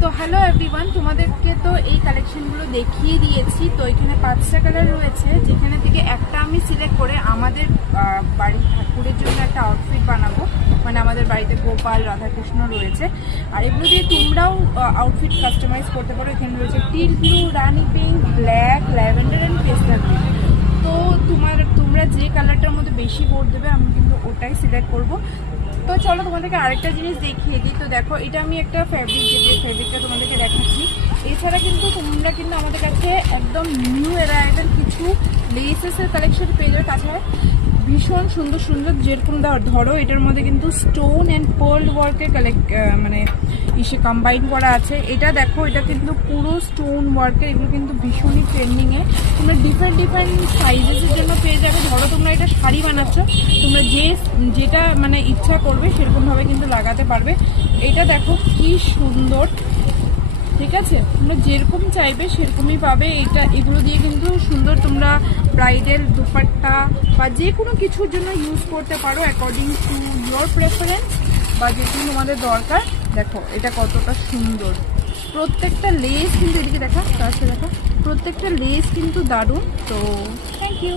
তো hello everyone, তোমাদেরকে তো এই কালেকশনগুলো দেখিয়ে দিয়েছি। তো এখানে 5টা কালার রয়েছে, যেখানে থেকে একটা আমি সিলেক্ট করে আমাদের বাড়ির ঠাকুরের জন্য একটা আউটফিট বানাবো। মানে আমাদের বাড়িতে গোপাল রাধাকৃষ্ণ রয়েছে, আর এগুলো দিয়ে তোমরাও আউটফিট কাস্টমাইজ করতে পারো। এখানে রয়েছে teal blue, Rani pink, black, lavender and পেস্তা গ্রিন। তো তোমরা যে কালারটার মধ্যে বেশি ভোট দেবে আমি কিন্তু ওটাই সিলেক্ট করবো। তো চলো তোমাদেরকে আরেকটা জিনিস দেখিয়ে দিই। তো দেখো, এটা আমি একটা ফ্যাব্রিক, যে ফ্যাব্রিকটা তোমাদেরকে দেখাচ্ছি। এছাড়া কিন্তু তোমরা কিন্তু আমাদের কাছে একদম নিউ অ্যারাইভাল কিছু লেসেসের কালেকশন পেয়ে যাবে। তাছাড়া ভীষণ সুন্দর সুন্দর, যেরকম ধরো এটার মধ্যে কিন্তু স্টোন অ্যান্ড পার্ল ওয়ার্কের মানে কম্বাইন করা আছে। এটা দেখো, এটা কিন্তু পুরো স্টোন ওয়ার্কের। এগুলো কিন্তু ভীষণই ট্রেন্ডিংয়ে। তোমরা ডিফারেন্ট সাইজেসের জন্য পেয়ে যাবে। ধরো তোমরা এটা শাড়ি বানাচ্ছ, তোমরা যেটা মানে ইচ্ছা করবে সেরকমভাবে কিন্তু লাগাতে পারবে। এটা দেখো কি সুন্দর, ঠিক আছে? তোমরা যেরকম চাইবে সেরকমই পাবে। এগুলো দিয়ে কিন্তু সুন্দর তোমরা ব্রাইডাল দুপাট্টা বা যে কোনো কিছুর জন্য ইউজ করতে পারো অ্যাকর্ডিং টু ইয়োর প্রেফারেন্স বা যেটুকু তোমাদের দরকার। দেখো এটা কতটা সুন্দর, প্রত্যেকটা লেস কিন্তু, এদিকে দেখা, কাছে দেখা, প্রত্যেকটা লেস কিন্তু দারুণ। তো থ্যাংক ইউ।